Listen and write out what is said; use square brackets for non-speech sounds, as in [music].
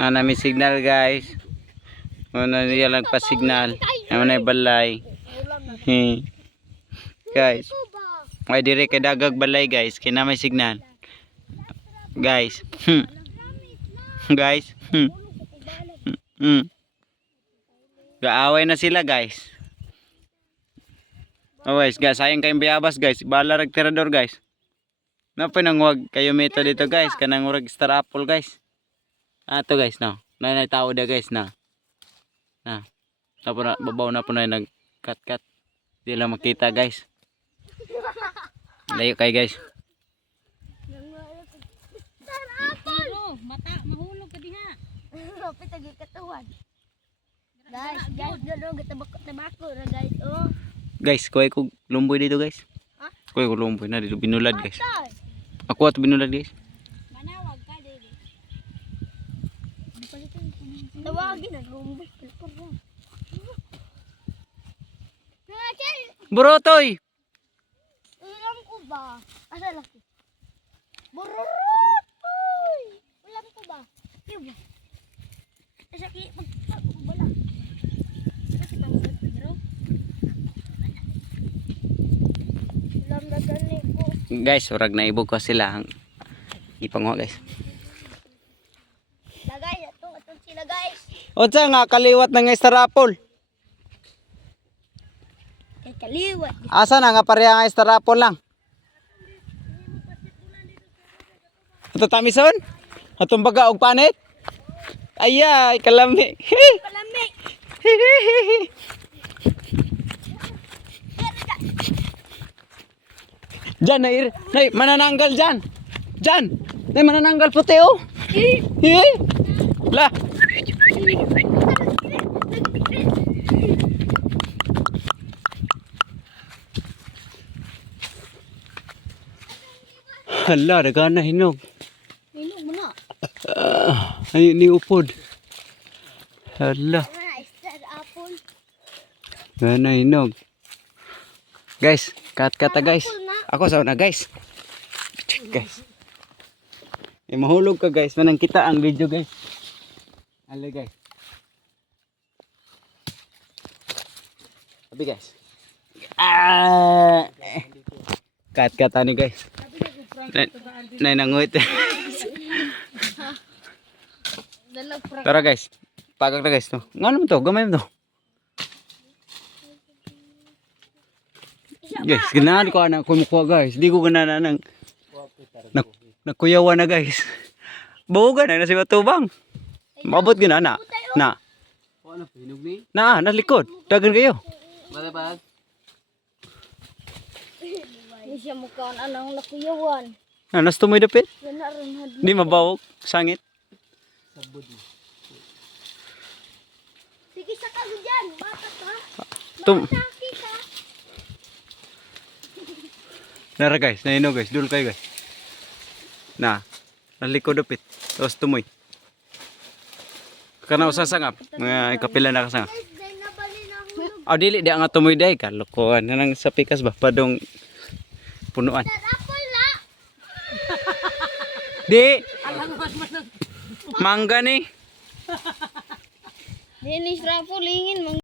Ah, nami signal guys. Ano niya lang pa signal. Ano na balay. Guys. May dire kay dagag balay guys. Kina may signal. Guys. Hmm. guys. Hmm. Hmm. Gaaway na sila guys. Oh guys, sayang kayong bayabas guys. Bala rag tirador guys. Napay nang wag kayo meto dito guys. Kanang urag star apple guys. Ato guys no. Nanay tao da guys na. Na. Tapo na babaw na po na nag cut cut. Di lang makita guys. Layo kay guys. Tiro, mata, mahulog ka diha. Lagi katawan. Guys, guys, dalo gatabako tabako ra guys. Oh. Guys, kuhay ko lumboy dito guys. Ha? Kuhay ko lumboy na dito binulad guys. Ako at binulad guys. Manawag ka dili. Tawagin na lumbi. Pilpor ra. Nga chel, Burotoy! ulam ko ba? Asa laki? Bururut! Uy! Ulam ko ba? Yung ba? Asa ki pag wala. Kasi pang sa tiro. Ulam na gani ko. Guys, urag na ibog ko sila. Ipanguha guys. Sila guys. Unsa nga kaliwat na nga star apple? Kay kaliwat. Asa na nga pareha nga star apple lang? Ito tamison? Atong baga og panit? Ayay, kalami. [laughs] Palami. Diyan, nay, nay, manananggal dyan. Dyan, nay, manananggal puti oh. Eh, La, hala, daga na hinog. Inog mo na. Ah, ay, ni upod. Hala, apple. gana hinog. Guys, kat kata guys. Na. Ako sa na guys. Guys. Eh, mahulog ka guys. Manang kita ang video guys. Hala guys. Sabi guys. Ah! Kat kata ni guys. Nay, nanguit. Tara guys. Pagag na guys to. Nga naman to, gamay mo to. Guys, ganahan ko na kumukuha guys. Di ko ganahan ng na, nakuyawan na guys. Buhugan na na si Matubang. Mabot gina na. Na. Ano, pinog ni? Na, na likod. Dagan kayo. Malabas. Hindi siya mukhang anong nakuyawan. Na, nas tumoy dapit. Na. Di mabawok. Sangit. Sabod ni. Sige sa kago dyan. Bata ka. Tum. Nara guys. Naino guys. Dul kayo guys. Na. Na likod dapit. Tapos tumoy. Kana usa sangap. Mga kapila na na hulog. Oh, dili di nga tumoy day ka. Lokohan na nang sa pikas ba padong punuan. [laughs] Di. Mangga ni. Dinis raffle ingin